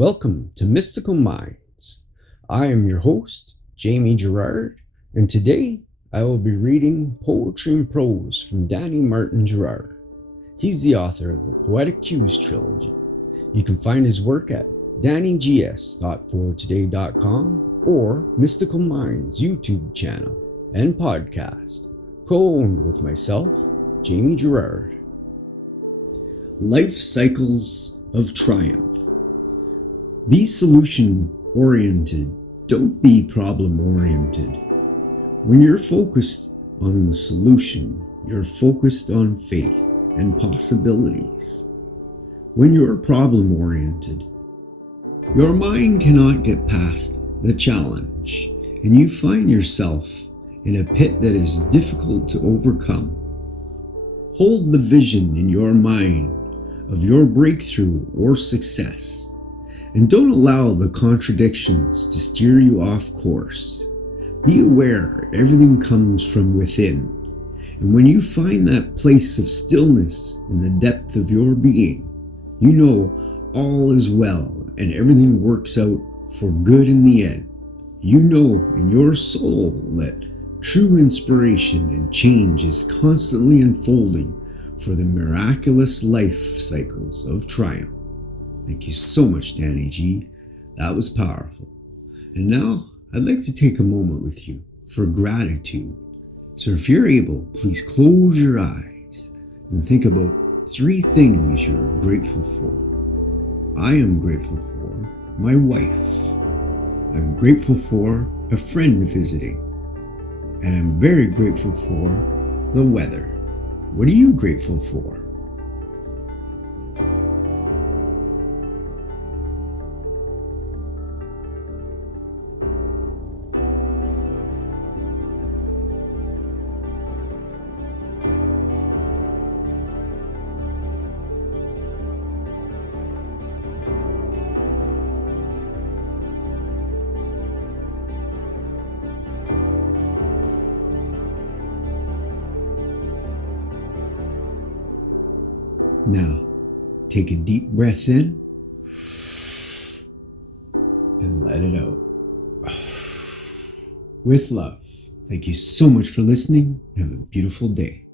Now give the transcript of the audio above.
Welcome to Mystical Minds. I am your host, Jamie Girard, and today I will be reading Poetry and Prose from Danny Martin Girard. He's the author of the Poetic Cues trilogy. You can find his work at DannyGS.fortoday.com or Mystical Minds YouTube channel and podcast, co-owned with myself, Jamie Girard. Life Cycles of Triumph. Be solution-oriented, don't be problem-oriented. When you're focused on the solution, you're focused on faith and possibilities. When you're problem-oriented, your mind cannot get past the challenge, and you find yourself in a pit that is difficult to overcome. Hold the vision in your mind of your breakthrough or success. And don't allow the contradictions to steer you off course. Be aware everything comes from within. And when you find that place of stillness in the depth of your being, you know all is well and everything works out for good in the end. You know in your soul that true inspiration and change is constantly unfolding for the miraculous life cycles of triumph. Thank you so much, Danny G. That was powerful. And now, I'd like to take a moment with you for gratitude. So if you're able, please close your eyes and think about 3 things you're grateful for. I am grateful for my wife. I'm grateful for a friend visiting. And I'm very grateful for the weather. What are you grateful for? Now, take a deep breath in and let it out. With love. Thank you so much for listening and have a beautiful day.